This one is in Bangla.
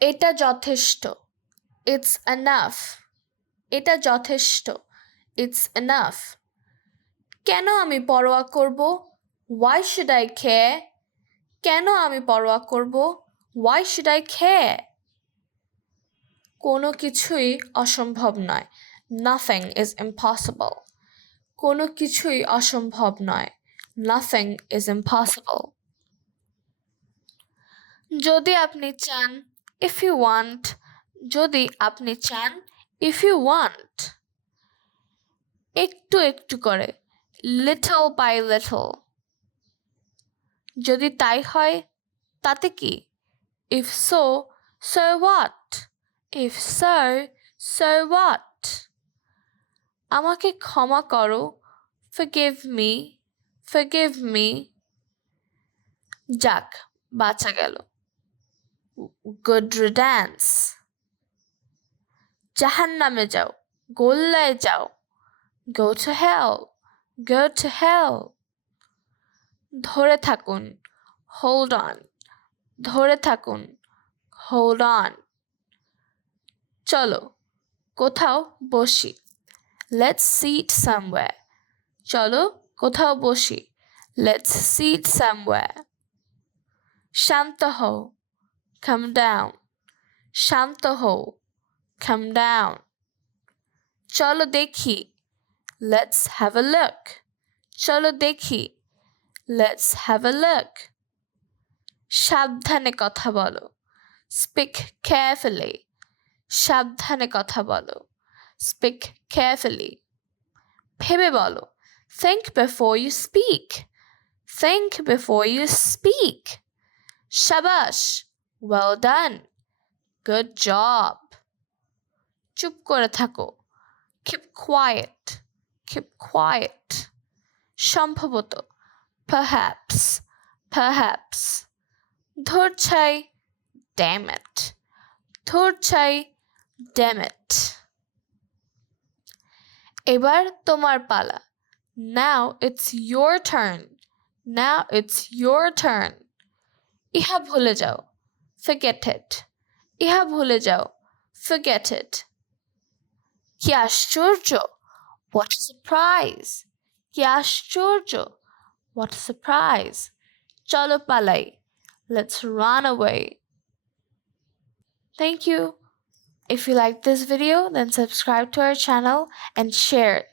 এটা যথেষ্ট। It's enough. এটা যথেষ্ট। It's enough. কেন আমি পরোয়া করব? Why should I care? কেন আমি পরোয়া করব? Why should I care? কোনো কিছুই অসম্ভব নয়। Nothing is impossible. কোনো কিছুই অসম্ভব নয়। Nothing is impossible. যদি আপনি চান, if you want, যদি আপনি চান, if you want, একটু একটু করে, little by little, যদি তাই হয় তাতে কি? If so, so what? If so, so what? আমাকে ক্ষমা করো, forgive me, forgive me. যাক, বাঁচা গেল। Good riddance. জাহান্নামে যাও, গোল্লায় যাও, go to hell, go to hell. ধরে থাকুন, hold on, ধরে থাকুন, hold on. চলো কোথাও বসি, let's sit somewhere. চলো কোথাও বসি, let's sit somewhere. শান্ত হও, come down. শান্ত হও, come down. চলো দেখি, let's have a look. চলো দেখি, let's have a look. সাবধানে কথা বলো, speak carefully. সাবধানে কথা বলো, speak carefully. ভেবে বলো, think before you speak. Think before you speak. শাবাশ, well done, good job. চুপ করে থাকো, keep quiet, keep quiet. সম্ভবত, perhaps, perhaps. ধর ছাই, damn it, ধর ছাই, damn it. এবার তোমার পালা, now it's your turn, now it's your turn. ইহা ভুলে যাও, forget it, ইহা ভুলে যাও, forget it. কি আশ্চর্য, what a surprise, কি আশ্চর্য, what a surprise. চলো পালাই, let's run away. Thank you. If you like this video, then subscribe to our channel and share it.